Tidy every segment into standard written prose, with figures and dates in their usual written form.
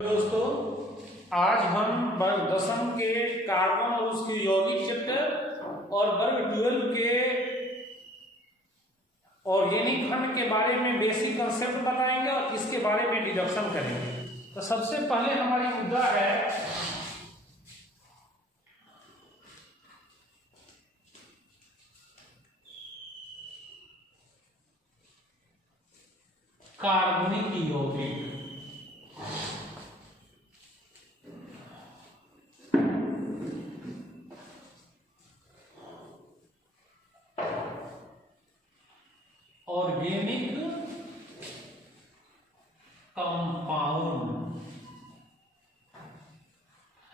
दोस्तों, आज हम वर्ग 10 के कार्बन और उसके यौगिक चैप्टर और वर्ग 12 के ऑर्गेनिक खंड के बारे में बेसिक कंसेप्ट बताएंगे और इसके बारे में डिडक्शन करेंगे। तो सबसे पहले हमारी मुद्दा है कार्बनिक यौगिक। ऑर्गेनिक कंपाउंड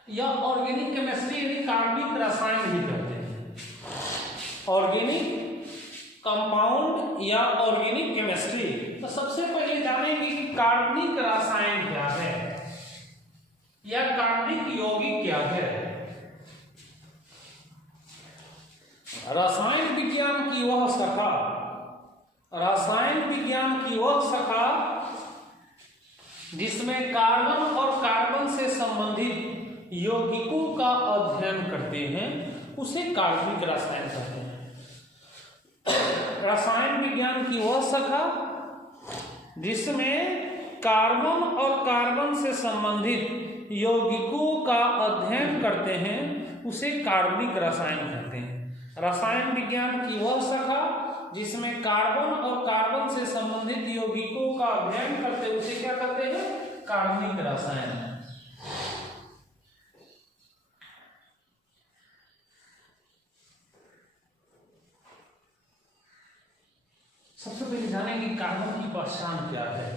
या ऑर्गेनिक केमिस्ट्री यानी कार्बनिक रसायन भी कहते हैं। ऑर्गेनिक कंपाउंड या ऑर्गेनिक केमिस्ट्री। तो सबसे पहले जानेंगे कि कार्बनिक रसायन क्या है या कार्बनिक यौगिक क्या है। रसायन विज्ञान की वह शाखा जिसमें कार्बन और कार्बन से संबंधित यौगिकों का अध्ययन करते हैं उसे कार्बनिक रसायन कहते हैं। रसायन विज्ञान की वह शाखा जिसमें कार्बन और कार्बन से संबंधित यौगिकों का अध्ययन करते हैं उसे कार्बनिक रसायन कहते हैं। रसायन विज्ञान की वह शाखा जिसमें कार्बन और कार्बन से संबंधित यौगिकों का अध्ययन करते हैं उसे क्या कहते हैं? कार्बनिक रसायन। सबसे पहले जानेंगे कार्बन की पहचान क्या है।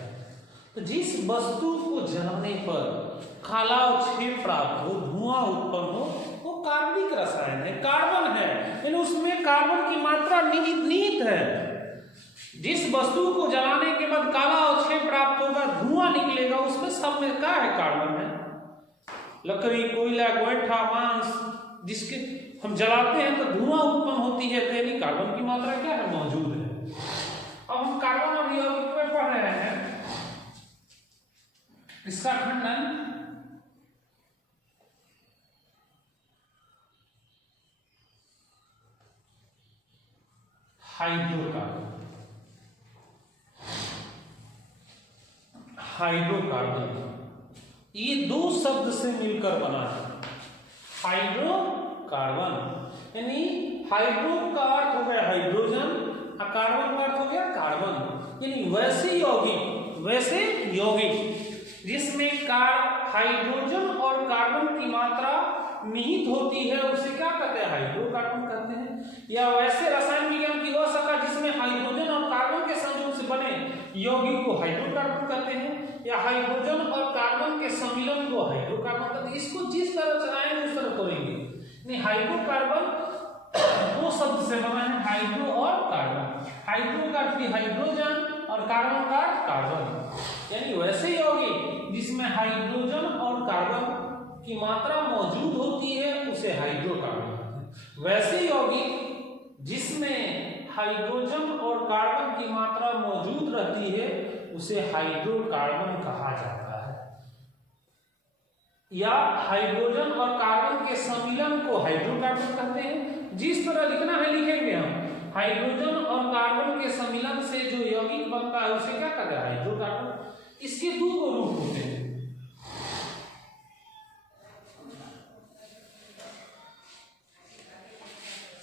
तो जिस वस्तु को जलाने पर काला और छेद प्राप्त हो, धुआं उत्पन्न हो, वो कार्बनिक रसायन है, कार्बन है। यानी उसमें कार्बन की मात्रा निहित है। जिस वस्तु को जलाने के बाद काला और छेद प्राप्त होगा, धुआं निकलेगा, उसमें सब में क्या है? कार्बन है। लकड़ी, कोयला, गोईठा, मांस जिसके हम जलाते हैं तो धुआं उत्पन्न होती है, यानी कार्बन की मात्रा क्या है? मौजूद है। अब हम कार्बन और यौगिक में पढ़ रहे हैं। इसका खंडन हाइड्रोकार्बन ये दो शब्द से मिलकर बना है। हाइड्रोकार्बन यानी हाइड्रो का अर्थ हो गया हाइड्रोजन और कार्बन का अर्थ हो गया कार्बन। यानी वैसे यौगिक जिसमें हाइड्रोजन और कार्बन की मात्रा निहित होती है उसे क्या कहते हैं? हाइड्रोकार्बन कहते हैं। या वैसे रसायन विज्ञान की वह शाखा जिसमें हाइड्रोजन और कार्बन के संयोग से बने यौगिक को हाइड्रोकार्बन कहते हैं, या हाइड्रोजन और कार्बन के सम्मिलन को हाइड्रोकार्बन कहते हैं। इसको जिस तरह चलाएंगे उस तरह करेंगे। नहीं, हाइड्रोकार्बन दो शब्द से बना है, हाइड्रो और कार्बन। हाइड्रो का अर्थ हाइड्रोजन और कार्बन का अर्थ कार्बन। यानी वैसे यौगिक जिसमें हाइड्रोजन और कार्बन की मात्रा मौजूद होती है उसे हाइड्रोकार्बन कहते हैं। वैसे यौगिक जिसमें हाइड्रोजन और कार्बन की मात्रा मौजूद रहती है उसे हाइड्रोकार्बन कहा जाता है। या हाइड्रोजन और कार्बन के सम्मिलन को हाइड्रोकार्बन कहते हैं। जिस तरह लिखना है लिखेंगे हम। हाइड्रोजन और कार्बन के सम्मिलन से जो यौगिक बनता है उसे क्या कहते हैं? हाइड्रोकार्बन। इसके दो रूप होते हैं।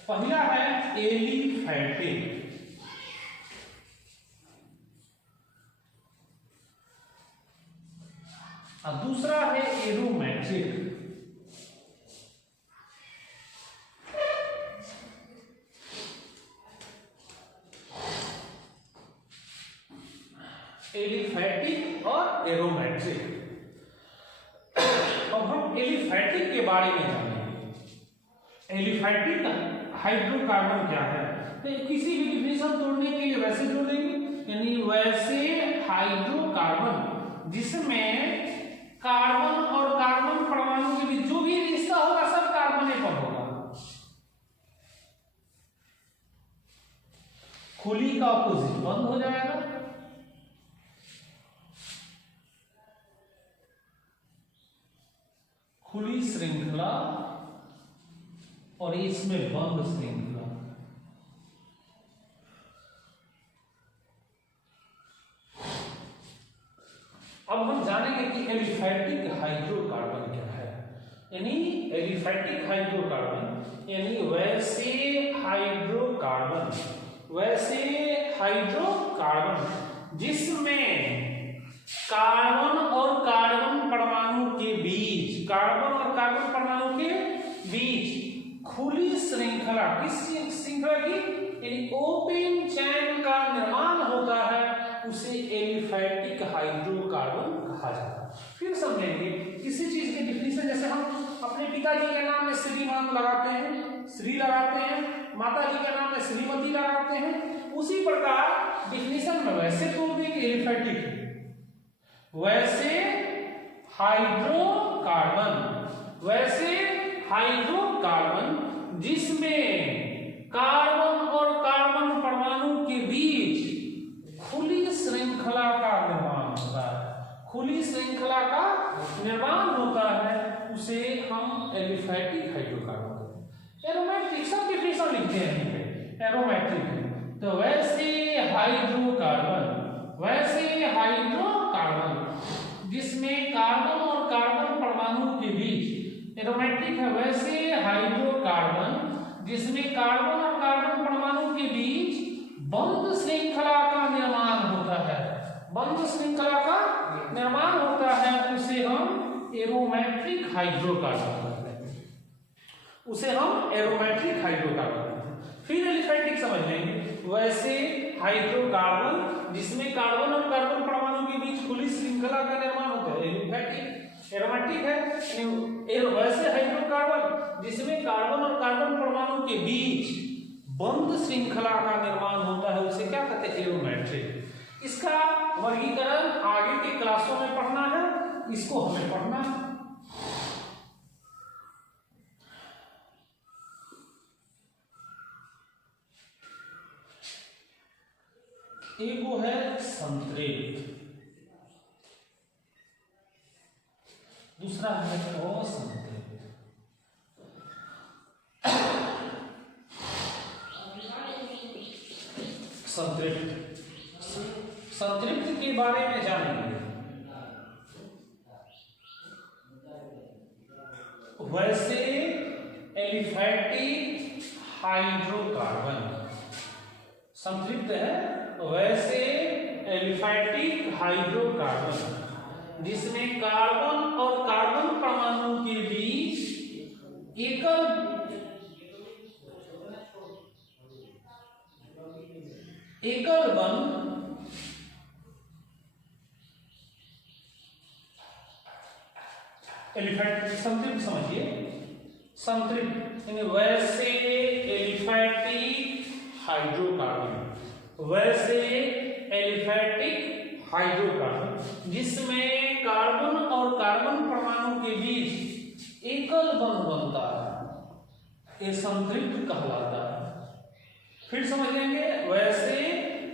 पहला है एलिफैटिक और दूसरा है एरोमेटिक। एलिफैटिक और एरोमेटिक। अब हम एलिफैटिक के बारे में जानेंगे। एलिफैटिक हाइड्रोकार्बन क्या है? तो किसी भी डिफिनेशन तोड़ने के लिए वैसे जोड़ देंगे। यानी वैसे हाइड्रोकार्बन जिसमें कार्बन और कार्बन परमाणु के बीच जो भी रिश्ता होगा सब कार्बन पर होगा। खुली का अपोजिट बंद हो जाएगा। खुली श्रृंखला और इसमें बंद श्रृंखला। अब हम जानेंगे कि एलिफैटिक हाइड्रोकार्बन क्या है। यानी एलिफैटिक हाइड्रोकार्बन यानी वैसे हाइड्रोकार्बन जिसमें कार्बन और कार्बन परमाणु के बीच खुली श्रृंखला, किस श्रृंखला की, यानी ओपन चैन का निर्माण होता है, उसे एलिफैटिक हाइड्रोकार्बन कहा जाता है। फिर समझेंगे किसी चीज के डिफिनेशन, जैसे हम अपने पिताजी के नाम में श्रीमान लगाते हैं, श्री लगाते हैं, माता जी के नाम में श्रीमती लगाते हैं, उसी प्रकार डिफिनेशन में वैसे तोड़ देंगे एलिफैटिक, वैसे हाइड्रोकार्बन जिसमें कार्बन और कार्बन परमाणु के बीच खुली श्रृंखला का निर्माण होता है, उसे हम एलिफैटिक हाइड्रोकार्बन कहते हैं। एरोमेटिक सब डिफिनेशन लिखते हैं यहीं पे, एरोमेटिक। तो वैसे हाइड्रोकार्बन जिसमें कार्बन और कार्बन परमाणु के बीच, एरोमेटिक है वैसे हाइड्रोकार्बन जिसमें कार्बन और कार्बन परमाणु के बीच बंद श्रृंखला का निर्माण होता है, उसे हम एरोमेट्रिक हाइड्रोकार्बन कहते हैं, फिर एलिफैटिक समझ लेंगे, वैसे हाइड्रोकार्बन जिसमें कार्बन और कार्बन परमाणु के बीच खुली श्रृंखला का निर्माण होता है, एरोमेटिक है। वैसे हाइड्रोकार्बन जिसमें कार्बन और कार्बन परमाणु के बीच बंद श्रृंखला का निर्माण होता है, उसे क्या कहते हैं, एरोमेट्रिक। इसका वर्गीकरण आगे के क्लासों में पढ़ना है, इसको हमें पढ़ना है। एक वो है संतृप्त, दूसरा है असंतृप्त। संतृप्त के बारे में जानेंगे। वैसे एलिफैटिक हाइड्रोकार्बन संतृप्त है, वैसे एलिफैटिक हाइड्रोकार्बन जिसमें कार्बन और कार्बन परमाणु के बीच एकल बंध एलिफैटिक संतृप्त समझिए, संतृप्त यानी वैसे एलिफैटिक हाइड्रोकार्बन जिसमें कार्बन और कार्बन परमाणु के बीच एकल बंध बनता है, ये संतृप्त कहलाता है। फिर समझ लेंगे, वैसे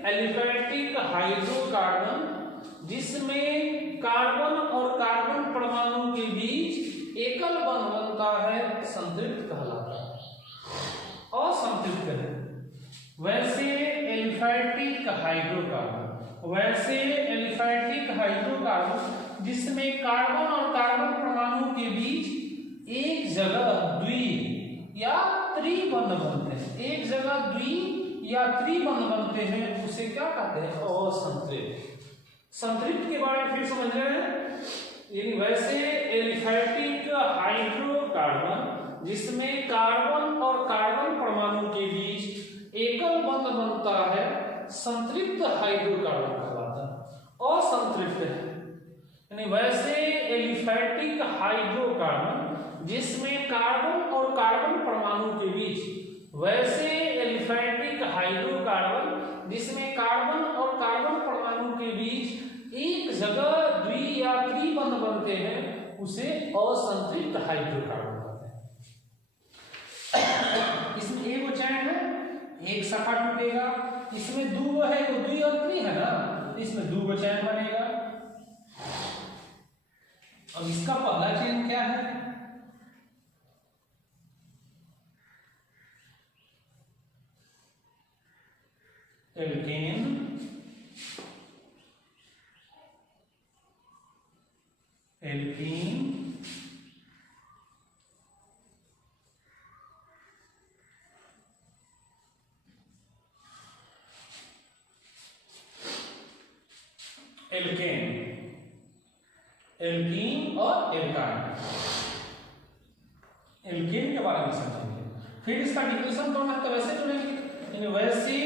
एलिफैटिक हाइड्रोकार्बन जिसमें कार्बन और कार्बन परमाणु के बीच एकल बंध बनता है, संतृप्त कहलाता है। असंतृप्त है वैसे एलिफैटिक हाइड्रोकार्बन जिसमें कार्बन और कार्बन परमाणु के बीच एक जगह द्वि या त्रिबंध बनते हैं, एक जगह द्वि या त्रिबंध बनते हैं, उसे क्या कहते हैं, असंतृप्त। संतृप्त के बारे में फिर समझ रहे हैं, यानी वैसे एलिफैटिक हाइड्रोकार्बन जिसमें कार्बन और कार्बन परमाणु के बीच एकल बंध बनता है, संतृप्त हाइड्रोकार्बन कहलाता है। असंतृप्त है यानी वैसे एलिफैटिक हाइड्रोकार्बन जिसमें कार्बन और कार्बन परमाणु के बीच, वैसे एलिफैटिक हाइड्रोकार्बन जिसमें कार्बन और कार्बन परमाणु के बीच एक जगह द्वि या त्रिबंध बनते हैं, उसे असंतृप्त हाइड्रोकार्बन कहते हैं। इसमें एक चैन है, एक शाखा टूटेगा, इसमें दो है, वो द्वि और त्रि है ना, इसमें दो चैन बनेगा। अब इसका पहला चेन क्या है, एल्कीन एल्केन, एल्कीन और एल्काइन। एल्केन के बारे में समझेंगे, फिर इसका डिफिनेशन तो हम वैसे चुनेंगे, वैसे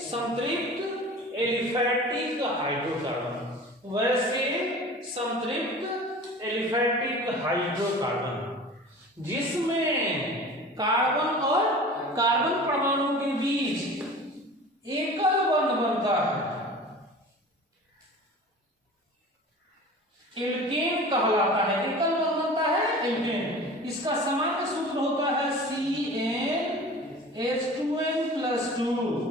संतृप्त एलिफैटिक हाइड्रोकार्बन, वैसे संतृप्त एलिफैटिक हाइड्रोकार्बन जिसमें कार्बन और कार्बन परमाणु के बीच एकल बंध बनता है, एल्केन कहलाता है। एकल बंध बनता है एल्केन। इसका सामान्य सूत्र होता है CnH2n+2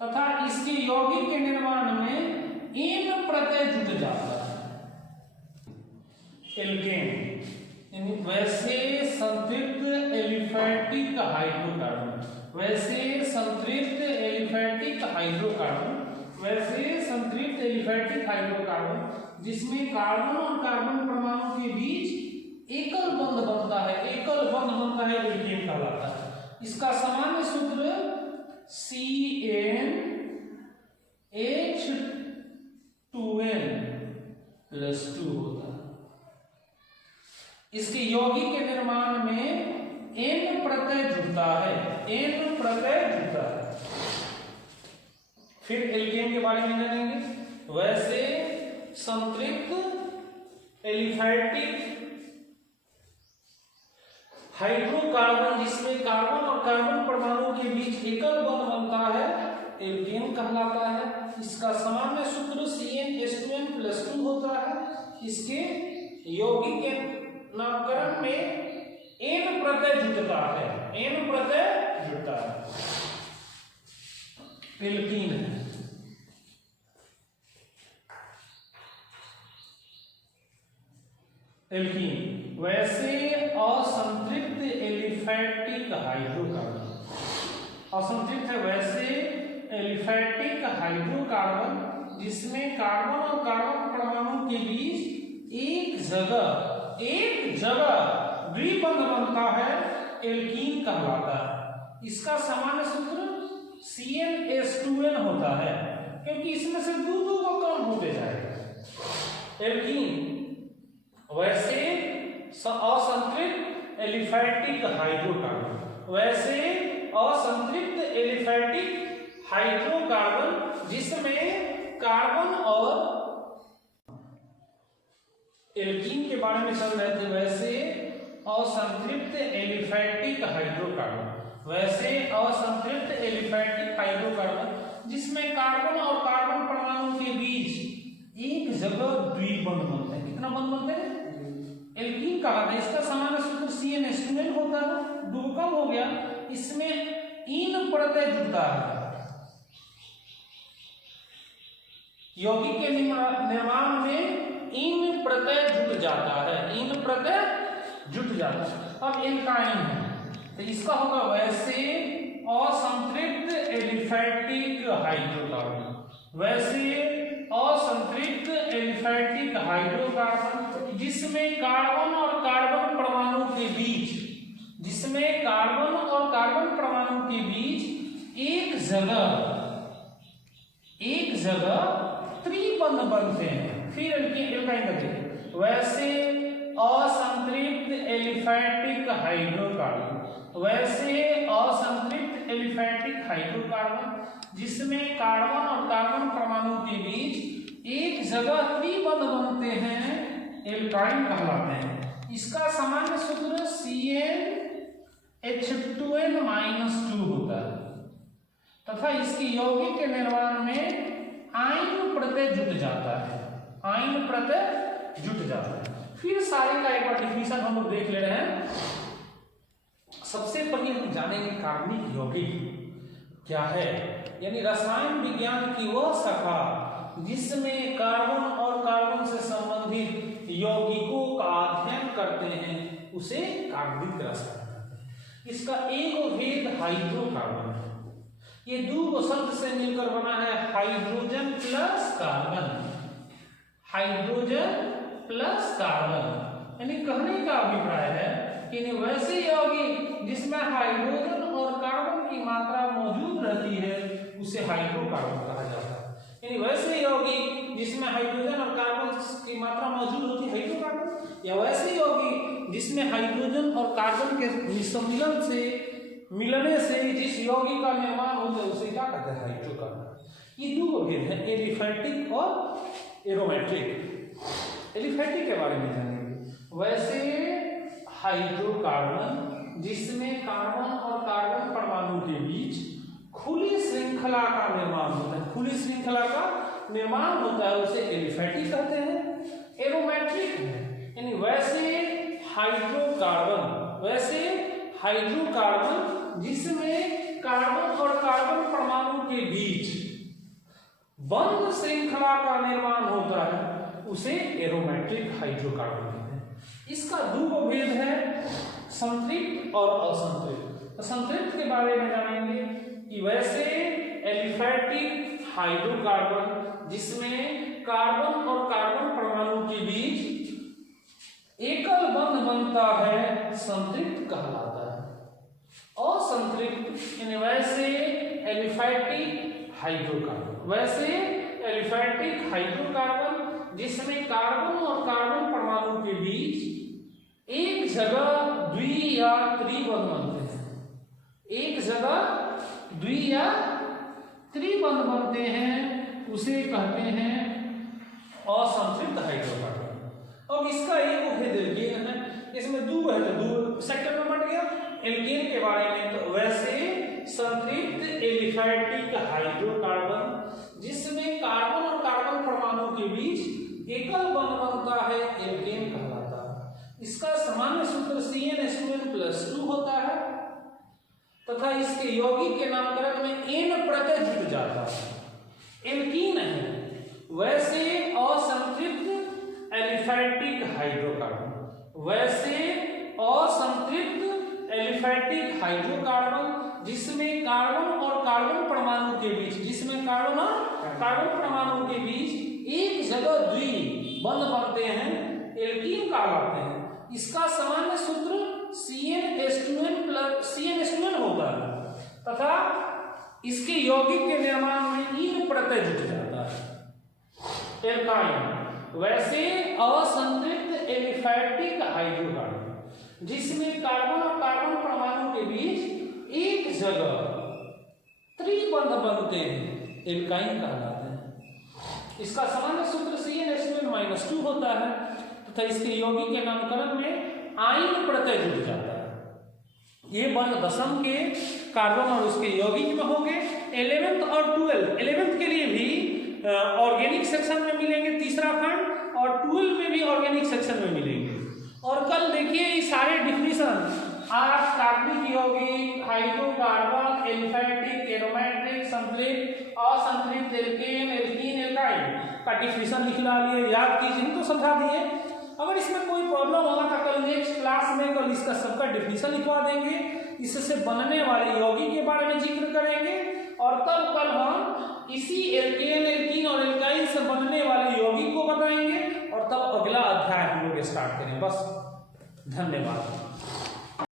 तथा इसके यौगिक के निर्माण में इन प्रत्यय जुट जाता है। एल्केन वैसे संतृप्त एलिफैटिक हाइड्रोकार्बन, वैसे संतृप्त एलिफैटिक हाइड्रोकार्बन, वैसे संतृप्त एलिफैटिक हाइड्रोकार्बन जिसमें कार्बन और कार्बन परमाणु के बीच एकल बंध बनता है, एकल बंध बनता है, एल्केन कहलाता है। इसका सामान्य सूत्र CnH2n+2 होता है। इसके यौगिक के निर्माण में N प्रत्यय जुड़ता है, N प्रत्यय जुड़ता है। फिर एल्केन के बारे में जानेंगे, वैसे संतृप्त एलिफैटिक हाइड्रोकार्बन जिसमें कार्बन और कार्बन परमाणु के बीच एकल बंध बनता है, एल्केन कहलाता है। इसका सामान्य सूत्र CnH2n+2 होता है। इसके यौगिक के नामकरण में N प्रत्यय जुटता है, N प्रत्यय जुटता है, एल्कीन है। एल्कीन वैसे असंतृप्त एलिफैटिक हाइड्रोकार्बन, असंतृप्त है वैसे एलिफैटिक हाइड्रोकार्बन जिसमें कार्बन और कार्बन परमाणु के बीच एक जगह द्विबंध बनता है, एल्कीन कहलाता है। इसका सामान्य सूत्र CnH2n होता है क्योंकि इसमें से दो को कम होते जाएगा। एल्कीन वैसे असंतृप्त एलिफैटिक हाइड्रोकार्बन, वैसे असंतृप्त एलिफैटिक हाइड्रोकार्बन जिसमें कार्बन और एल्कीन के बारे में चल रहे थे, वैसे असंतृप्त एलिफैटिक हाइड्रोकार्बन, वैसे असंतृप्त एलिफैटिक हाइड्रोकार्बन जिसमें कार्बन और कार्बन परमाणु के बीच एक जगह द्विबंध बनते हैं। कितना बंध बनते हैं? एल्कीन कहा था। इसका सामान्य सूत्र CnH2n होता है, दो कम हो गया, इसमें इन प्रत्यय जुड़ता है। यौगिक के निर्माण में इन प्रत्यय जुट जाता है, इन प्रत्यय जुट जाता है। अब एल्काइन है तो इसका होगा वैसे असंतृप्त एलिफैटिक हाइड्रोकार्बन, वैसे असंतृप्त एलिफैटिक हाइड्रोकार्बन जिसमें कार्बन और कार्बन परमाणु के बीच, जिसमें कार्बन और कार्बन परमाणु के बीच एक जगह त्रिबंध बनते हैं। फिर एल्काइन का देखिए, वैसे असंतृप्त एलिफैटिक हाइड्रोकार्बन, वैसे असंतृप्त एलिफैटिक हाइड्रोकार्बन जिसमें कार्बन और कार्बन परमाणु के बीच एक जगह त्रिबंध बनते हैं, एल्काइन कहलाते हैं। इसका सामान्य सूत्र CnH2n-2 होता है तथा इसके यौगिक के निर्माण में आयन प्रत्यय जुट जाता है, आयन प्रत्यय जुट जाता है। फिर सारे का एक बार डिफिनेशन हम लोग देख ले रहे हैं। सबसे पहले हम जानेंगे कार्बनिक यौगिक क्या है, यानी रसायन विज्ञान की वह शाखा जिसमें कार्बन और कार्बन से संबंधित यौगिकों का अध्ययन करते हैं, उसे कार्बनिक रसायन कहते हैं। इसका एक भेद हाइड्रोकार्बन है। ये दो शब्द से मिलकर बना है hydrogen plus carbon, hydrogen plus carbon. यानी कहने का अभिप्राय है कि वैसे यौगिक जिसमें हाइड्रोजन और कार्बन की मात्रा मौजूद रहती है उसे हाइड्रोकार्बन कहा जाता है। यानी वैसे यौगिक जिसमें हाइड्रोजन और कार्बन की मात्रा मौजूद होती है हाइड्रोकार्बन, या वैसे यौगिक जिसमें हाइड्रोजन और कार्बन के सम्मिलन से मिलने से जिस यौगिक का निर्माण होता है उसे क्या कहते हैं हाइड्रोकार्बन। ये दो भेद है, एलिफैटिक और एरोमेट्रिक। एलिफैटिक के बारे में जानेंगे। वैसे हाइड्रोकार्बन जिसमें कार्बन और कार्बन परमाणु के बीच खुली श्रृंखला का निर्माण होता है, खुली श्रृंखला का निर्माण होता है उसे एलिफैटिक कहते हैं। एरोमेट्रिक है, यानी वैसे हाइड्रोकार्बन जिसमें कार्बन और कार्बन परमाणु के बीच बंद श्रृंखला का निर्माण होता है उसे एरोमेट्रिक हाइड्रोकार्बन कहते हैं। इसका दो भेद है, संतृप्त और असंतृप्त। तो संतृप्त के बारे में जानेंगे कि वैसे एलिफैटिक हाइड्रोकार्बन जिसमें कार्बन और कार्बन परमाणु के बीच एकल बंध बनता है संतृप्त कहलाता है। असंतृप्त यानी वैसे एलिफैटिक हाइड्रोकार्बन जिसमें कार्बन और कार्बन परमाणु के बीच एक जगह द्वि या त्रिबंध बनते हैं, एक जगह द्वि या त्रिबंध बनते हैं उसे कहते हैं असंतृप्त हाइड्रोकार्बन। अब इसका एक भेद एल्केन है, इसमें दो है तो दो सेक्टर में बट गया। एल्केन के बारे में तो वैसे संतृप्त एलिफैटिक हाइड्रोकार्बन जिसमें कार्बन और कार्बन परमाणु के बीच एकल बंध बनता है एल्केन कहलाता है। इसका सामान्य सूत्र CnH2n+2 होता है तथा इसके यौगिक के नामकरण में n प्रत्यय जुट जाता है। एल्कीन है वैसे असंतृप्त एलिफैटिक हाइड्रोकार्बन जिसमें कार्बन और कार्बन परमाणु के बीच एक जगह द्वि बंध बनते हैं एल्कीन कहलाते हैं। इसका सामान्य सूत्र CnH2n होता है तथा इसके यौगिक के निर्माण में इन प्रत्यय जुट जाता है। एल्काइन वैसे असंतृप्त एलिफैटिक हाइड्रोकार्बन जिसमें कार्बन और कार्बन परमाणु के बीच एक जगह त्रिबंध बनते हैं एल्काइन कहलाते हैं। इसका सामान्य सूत्र CnH2n-2 होता है तथा इसके यौगिक के नामकरण में आइन प्रत्यय जुट जाता है। ये बंध दशम के कार्बन और उसके यौगिक में होंगे। 11th और 12th के लिए भी ऑर्गेनिक सेक्शन में मिलेंगे तीसरा खंड, और 12 में भी ऑर्गेनिक सेक्शन में मिलेंगे। और कल देखिए ये सारे डिफिनीशन आज कार्बनिक यौगिक, हाइड्रोकार्बन, एलिफैटिक, एरोमेट्रिक, संतृप्त, असंतृप्त, एल्केन, एल्कीन, एल्काइन का डिफिनीशन लिखवा लिए, याद कीजिए तो समझा दिए। अगर इसमें कोई प्रॉब्लम होगा तो कल नेक्स्ट क्लास में कल इसका सबका डिफिनीशन लिखवा देंगे, इससे बनने वाले यौगिक के बारे में जिक्र करेंगे, और तब कल हम इसी एल्केन, एल्कीन और एल्काइन से बनने वाले यौगिक को बताएंगे, और तब अगला अध्याय हम लोग स्टार्ट करें। बस धन्यवाद।